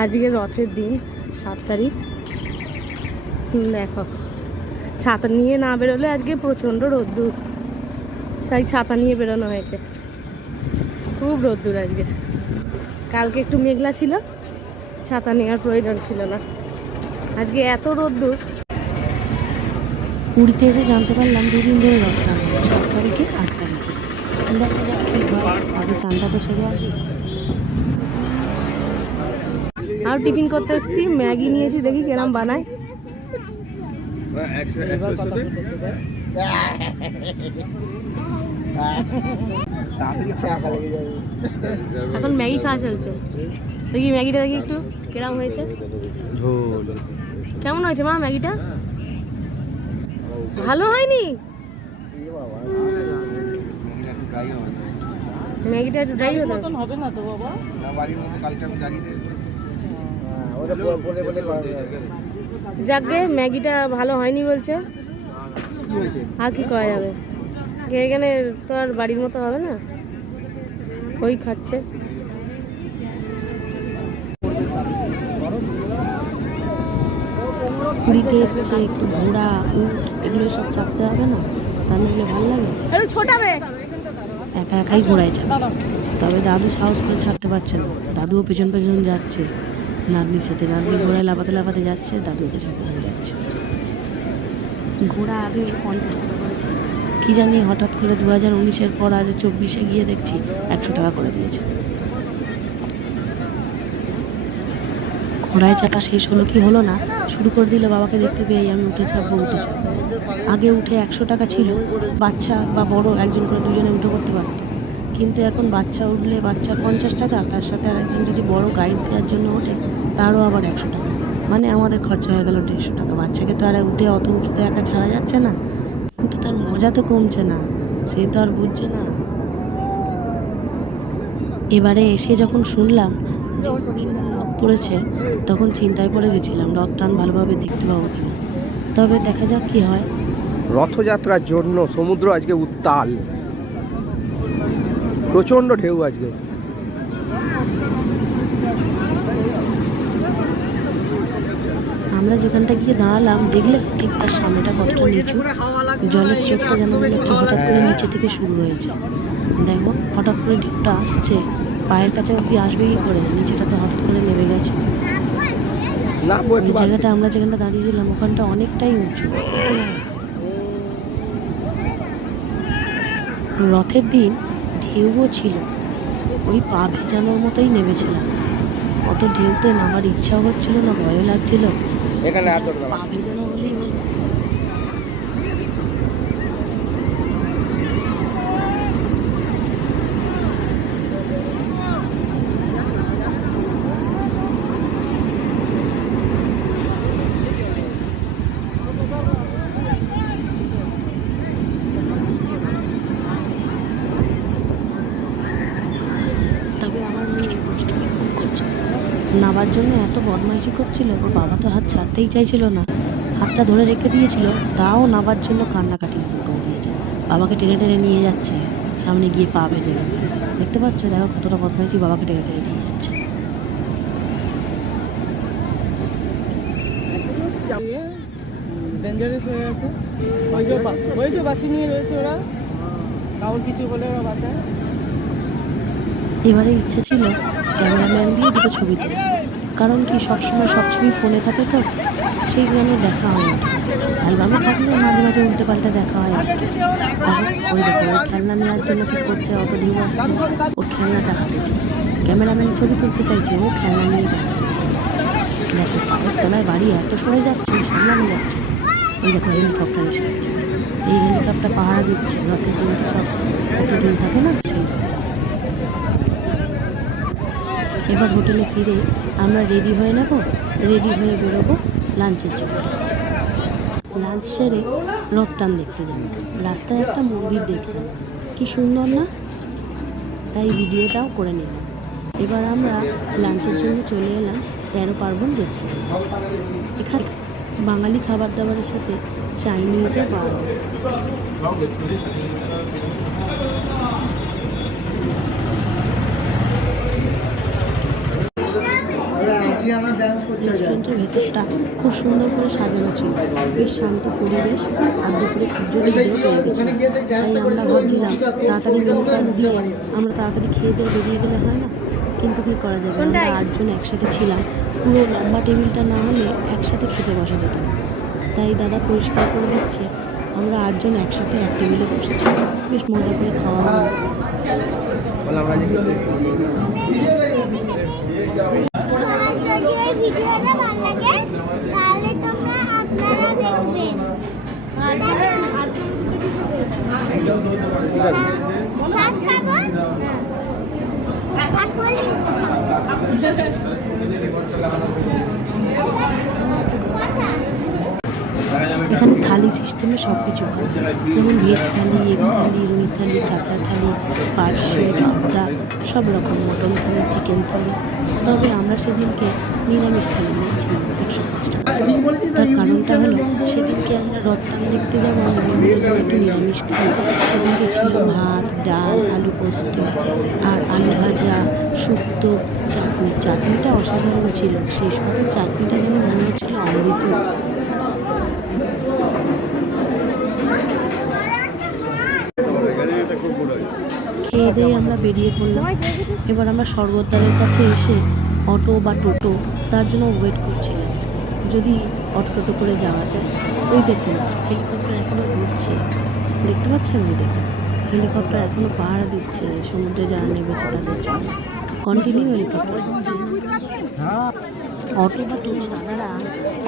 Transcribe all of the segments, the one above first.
আজকে রথের দিন 7 তারিখ। দেখো ছাতা নিয়ে না বেরোলে আজকে প্রচণ্ড রোদ্দুর, তাই ছাতা নিয়ে বেরোনো হয়েছে। খুব রোদ্দুর আজকে। কালকে একটু মেঘলা ছিল, ছাতা নেওয়ার প্রয়োজন ছিল না। আজকে এত রোদ্দুর। পুরীতে এসে জানতে পারলাম দুদিন ধরে রথটা 7 তারিখে 8 তারিখে। দেখা যাক কী হয়, আগে চানটা তো সেরে আসি। আর টিফিন করতে এসেছি, ম্যাগি নিয়েছি, দেখি কিরম বানায়। এখন ম্যাগি খাওয়া চলছে। দেখি ম্যাগিটা দেখি একটু কিরম হয়েছে। কেমন হয়েছে মা ম্যাগিটা? ভালো হয়নি? ম্যাগিটা একটু ড্রাই হবে না তো বাবা? যাকে ম্যাগিটা ভালো হয়নি বলছে, আর কি করা যাবে। এখানে তো আর বাড়ির মতো হবে না, ওই খাচ্ছে। পুরীতে এসছে, একটু ঘোড়া উট এগুলো সব চাপতে হবে না, তা নিলে ভালো লাগে। একা একাই ঘোড়ায় চাপ, তবে দাদু সাহস করে ছাড়তে পারছে না। দাদুও পেছন পেছন যাচ্ছে নাতনির সাথে। নাতনি ঘোড়ায় লাফাতে লাফাতে যাচ্ছে, দাদুও পেছন পেছন যাচ্ছে। ঘোড়া আগে 50 টাকা করেছে, কি জানি হঠাৎ করে 2019-এর পর আজ 24-এ গিয়ে দেখছি 100 টাকা করে দিয়েছে। ঘোড়ায় চাপা শেষ হলো কি হলো না, শুরু করে দিল বাবাকে দেখতে পেয়ে আমি উঠে চাপবো। আগে উঠে 100 টাকা ছিল, বাচ্চা বা বড় একজন করে দুজনে উঠে করতে পারত। কিন্তু এখন বাচ্চা উঠলে বাচ্চার 50 টাকা, তার সাথে আর একজন যদি বড় গাইড দেওয়ার জন্য ওঠে তারও আবার 100 টাকা। মানে আমাদের খরচা হয়ে গেল 150 টাকা। বাচ্চাকে তো আর উঠে অত উঁচুতে একা ছাড়া যাচ্ছে না, কিন্তু তার মজা তো কমছে না, সে তো আর বুঝছে না। এবারে এসে যখন শুনলাম যে 2 দিন ধরে রথ পড়েছে, তখন চিন্তায় পড়ে গেছিলাম রথ টান ভালোভাবে দেখতে পাবো কিনা। তবে দেখা যাক কি হয়। রথযাত্রার জন্য সমুদ্র আজকে উত্তাল, প্রচণ্ড ঢেউ আজকে। আমরা যেখানটা গিয়ে দাঁড়ালাম দেখলে ঠিক তার সামনেটা কতটা নিচু, জলের স্রোতটা যেন হঠাৎ করে নিচে থেকে শুরু হয়েছে। দেখো হঠাৎ করে ঢেউটা আসছে, পায়ের কাছে অব্দি আসবে কি করে, নিচেটা তো হঠাৎ করে নেমে গেছে। ওই জায়গাটা আমরা যেখানটা দাঁড়িয়েছিলাম ওখানটা অনেকটাই উঁচু। রথের দিন ঢেউও ছিল, ওই পা ভেজানোর মতোই নেমেছিলাম। অত ঢেউতে নামার ইচ্ছাও হচ্ছিল না, ভয়ও লাগছিল। পা ভেজানো হলেই হলো। নাবার জন্য এত বদমাইশি করছিল, ওর বাবা তো হাত ছাড়তেই চাইছিল না, হাতটা ধরে রেখে দিয়েছিল, তাও নাবার জন্য কান্নাকাটি করে দিয়েছে। বাবাকে টেনে টেনে নিয়ে যাচ্ছে, সামনে গিয়ে পা ভেজে গেল। দেখতে পাচ্ছ, দেখো কতটা বদমাইশি, বাবাকে টেনে টেনে নিয়ে যাচ্ছে। ডেঞ্জারাস হয়ে গেছে, ওই যে বাসি নিয়ে রয়েছে ওরা, কাউর কিছু বলে ওরা বাঁচায়। এবারে ইচ্ছা ছিল ক্যামেরাম্যান দিয়ে 2টো ছবি তুলে, কারণ কি সবসময় সব ছবি ফোনে থাকে তো, সেইগুলো দেখা হয় না। অ্যালবামে থাকলে মাঝে মাঝে উল্টে পাল্টে দেখা হয় আর কি। ওই দেখো ওই খেলনা নেওয়ার জন্য কি করছে, অত ঢেউ আসছে, ও খেলনাটা হাতেছে। ক্যামেরাম্যান ছবি তুলতে চাইছে, ও খেলনা নিয়ে দেখো পাহাড়ের তলায় বাড়ি এত সরে যাচ্ছে, সামলানো যাচ্ছে। ওই দেখো হেলিকপ্টার এসে যাচ্ছে, এই হেলিকপ্টার পাহারা দিচ্ছে। রথের দিন তো সব এত ঢেউ থাকে না, সেই। এবার হোটেলে ফিরে আমরা রেডি হয়ে নেব, রেডি হয়ে বেরোবো লাঞ্চের জন্য। লাঞ্চ সেরে রথ টান দেখতে যাব। রাস্তায় একটা মন্দির দেখলাম, কি সুন্দর না, তাই ভিডিওটাও করে নিলাম। এবার আমরা লাঞ্চের জন্য চলে এলাম 13 পার্বণ রেস্টুরেন্ট। এখানে বাঙালি খাবার দাবারের সাথে চাইনিজও পাওয়া যায়। রেস্টুরেন্টের ভেতরটা খুব সুন্দর করে সাজানো ছিল, বেশ শান্ত পরিবেশ। আর দুপুরে খুব জোরে খিদেও পেয়ে গেছে, তাই আমরা ভাবছিলাম তাড়াতাড়ি মেনু কার্ড দিয়ে আমরা তাড়াতাড়ি খেয়ে দিয়ে বেরিয়ে গেলে হয় না, কিন্তু কী করা যাবে, আমরা 8 জন একসাথে ছিলাম, পুরো লম্বা টেবিলটা না হলে একসাথে খেতে বসা যেত না। তাই দাদা পরিষ্কার করে দিচ্ছে, আমরা 8 জন একসাথে এক টেবিলে বসেছি, বেশ মজা করে খাওয়া হলো। যদি এই ভিডিওটা ভালো লাগে তাহলে তোমরা আপনারা দেখবেন। এখানে থালি সিস্টেমে সব কিছু হয়, যেমন ভেজ থালি, এগ থালি, রুই থালি, চাচার থালি, পার্শে, পাবদা, সব রকম, মটন থালি, চিকেন থালি। তবে আমরা সেদিনকে নিরামিষ থালি নিয়েছিলাম 105 টাকা। তার কারণটা হলো সেদিনকে আমরা রথটান দেখতে যাবো, আমরা একটু নিরামিষ খাই। সেদিনকে ছিল ভাত, ডাল, আলু পোস্ত আর আলু ভাজা, শুক্তো, চাটনি। চাটনিটা অসাধারণ ছিল, শেষ পথে চাটনিটা যেন মনে হচ্ছিল অমৃত। খেয়ে দিয়ে আমরা বেরিয়ে পড়লাম। এবার আমরা স্বর্গদ্বারের কাছে এসে অটো বা টোটো তার জন্য ওয়েট করছিলাম, যদি অটো টোটো করে যাওয়া যায়। ওই দেখুন হেলিকপ্টার এখনও ঘুরছে, দেখতে পাচ্ছেন? ওই দেখুন হেলিকপ্টার এখনও পাহারা দিচ্ছে সমুদ্রে যারা নেমেছে তাদের জন্য, কন্টিনিউ হেলিকপ্টার। অটো বা টোটো দাদারা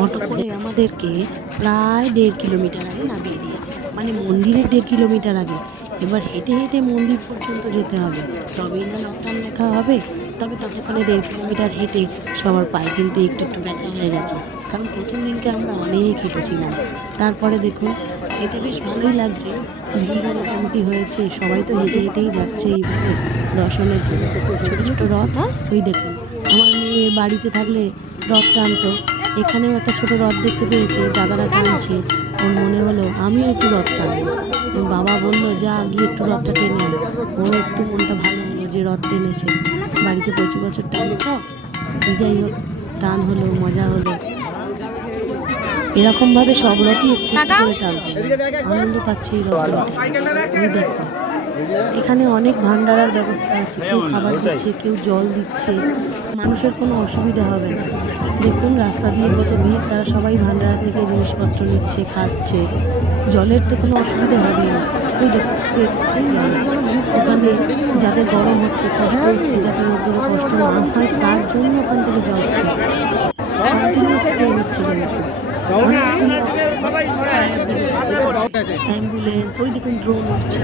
অটো করে আমাদেরকে প্রায় 1.5 কিলোমিটার আগে নামিয়ে দিয়েছে, মানে মন্দিরের 1.5 কিলোমিটার আগে। এবার হেঁটে হেঁটে মন্দির পর্যন্ত যেতে হবে, তবেই না রথটান দেখা হবে। তবে ততক্ষণে 1.5 কিলোমিটার হেঁটে সবার পায়ে কিন্তু একটু একটু ব্যথা হয়ে গেছে, কারণ প্রথম দিনকে আমরা অনেক হেঁটেছিলাম। তারপরে দেখুন যেতে বেশ ভালোই লাগছে, ভিড়ও মোটামুটি হয়েছে, সবাই তো হেঁটে হেঁটেই যাচ্ছে এইভাবে দর্শনের জন্য। ছোটো ছোটো রথ, ওই দেখুন আমার মেয়ে বাড়িতে থাকলে রথ টানতো, এখানেও একটা ছোটো রথ দেখতে পেয়েছে, দাদারা টানছে, ওর মনে হলো আমিও একটু রথ টানবো। বাবা বললো যা গিয়ে একটু রথটা টেনে আন। ও একটু মনটা ভালো হলো যে রথ টেনেছে, বাড়িতে প্রতি বছর টানে তো। যাই হোক, টান হলো, মজা হলো। এরকমভাবে সব রথই একটু একটু করে টানছে, আনন্দ পাচ্ছে এই রথ। দেখো এখানে অনেক ভান্ডারার ব্যবস্থা আছে, কেউ খাবার দিচ্ছে, কেউ জল দিচ্ছে, মানুষের কোনো অসুবিধা হবে না। দেখুন রাস্তা দিয়ে কত ভিড়, তারা সবাই ভান্ডারা থেকে জিনিসপত্র নিচ্ছে, খাচ্ছে, জলের তো কোনো অসুবিধা হবে না। ওই দেখুন ওখানে যাদের গরম হচ্ছে, কষ্ট হচ্ছে, যাতে রোদ্দুরে কষ্ট না হয় তার জন্য ওখান থেকে জল স্প্রে হচ্ছিল। অ্যাম্বুলেন্স, ওই দেখুন ড্রোন উঠছে,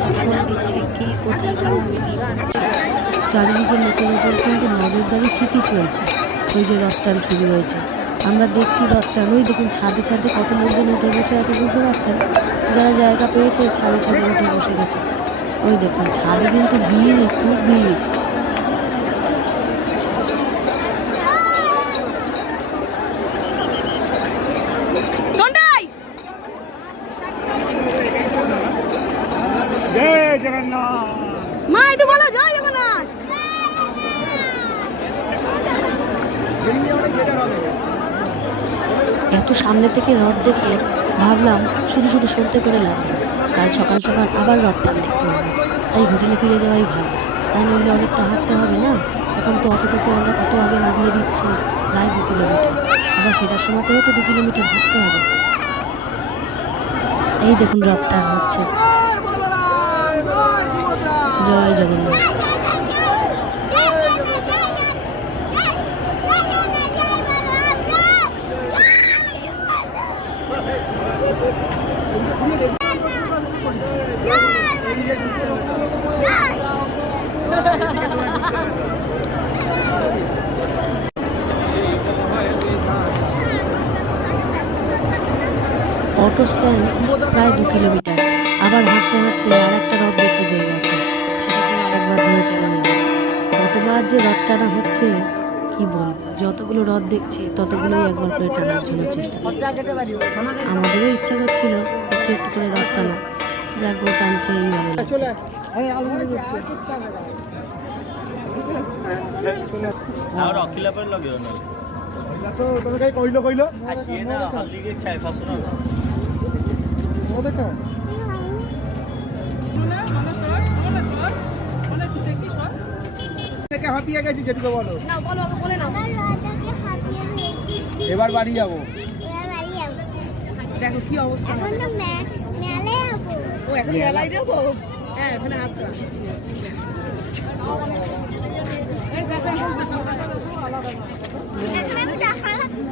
সবসময় দিচ্ছে কে কোথায় চারিদিকে লোকের কিন্তু নজরদারি ঠিকই চলছে। ওই যে রথটান শুরু হয়েছে, আমরা দেখছি রথটান, ওই দেখুন ছাদে ছাদে কত লোকজন উঠে বসে আছে, বুঝতে পারছেন? যারা জায়গা পেয়েছে ছাদে ছাদে উঠে বসে গেছে। ওই দেখুন ছাদে কিন্তু ভিড়, খুব ভিড়। মা একটু বলো জয় জগন্নাথ। এত সামনে থেকে রথ দেখে ভাবলাম শুধু শুধু সরতে করে লাভ, কাল সকাল সকাল আবার রথটা দেখতে হবে, তাই হোটেলে ফিরে যাওয়াই ভালো। তাই নইলে অনেকটা হাঁটতে হবে না, এখন তো অতটুকু আমরা কত আগে নামিয়ে দিচ্ছি, প্রায় 2 কিলোমিটার, আবার ফেরার সময়তেও তো 2 কিলোমিটার হাঁটতে হবে। এই দেখুন রথটা হচ্ছে, জয় জগন্নাথ। অটো স্ট্যান্ড প্রায় 2 কিলোমিটার, আবার হাঁটতে হাঁটতে আর একটা রথ দেখতে পেয়ে গেছে, সেটাকে আরেকবার ধরে টেনে নিল। কতবার যে রথ টানা হচ্ছে কি বলবো, যতগুলো রথ দেখছে ততগুলোই একবার করে টানার জন্য চেষ্টা করছে। আমাদেরও ইচ্ছা করছিল একটু একটু করে রথ টানা, যাক ও টানছে এই ভালো লাগছে। ଆଉ ରଖିଲା ପରେ ଲଗେଇବ ନା ତମେ କାଇଁ କହିଲ କହିଲ ସିଏ ନା ହଲିକି ଛାଇ ଫସଲ ମୋ ଦେଖା হাঁপিয়ে গেছি যেটুকু বলো আমার রথটাকে হাতিয়ে ফেলছি। এবার বাড়ি যাবো এবার বাড়ি যাবো। দেখো কি অবস্থা এখন তো মেলায় যাবো। ও এখন মেলায় যাবো হ্যাঁ ওখানে আছে এখন আমি টাকা লাগবো।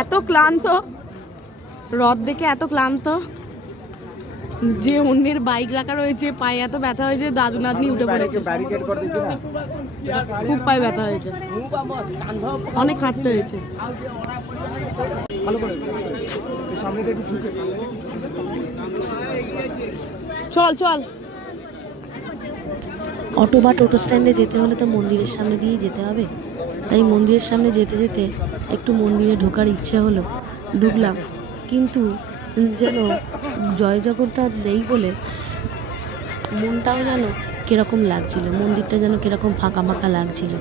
এত ক্লান্ত রথ দেখে এত ক্লান্ত যে অন্যের বাইক রাখা রয়েছে পায়ে এত ব্যথা হয়েছে দাদু নাতনি উঠে পড়েছে ব্যারিকেড করে দিচ্ছি না খুব পায়ে ব্যথা হয়েছে অনেক হাঁটতে হয়েছে ভালো করে সামনে একটু ঝুঁকে চল চল অটো বা টোটো স্ট্যান্ডে যেতে হলে তো মন্দিরের সামনে দিয়েই যেতে হবে, তাই মন্দিরের সামনে যেতে যেতে একটু মন্দিরে ঢোকার ইচ্ছে হলো, ঢুকলাম। কিন্তু যেন জয় জগন্নাথ নেই বলে মনটাও যেন কীরকম লাগছিল, মন্দিরটা যেন কীরকম ফাঁকা ফাঁকা লাগছিল।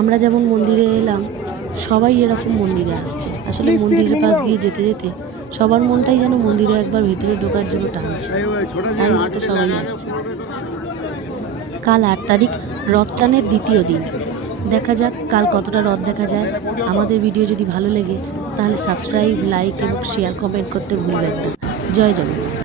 আমরা যেমন মন্দিরে এলাম সবাই এরকম মন্দিরে আসছে, আসলে মন্দিরের পাশ দিয়ে যেতে যেতে সবার মনটাই যেন মন্দিরে একবার ভিতরে ঢোকার জন্য টানছে, তাই হয়তো সবাই আসছে। কাল 8 তারিখ রথ টানের দ্বিতীয় দিন, দেখা যাক কাল কতটা রথ দেখা যায়। আমাদের ভিডিও যদি ভালো লাগে তাহলে সাবস্ক্রাইব, লাইক এবং শেয়ার, কমেন্ট করতে ভুলবেন না। জয় জগন্নাথ।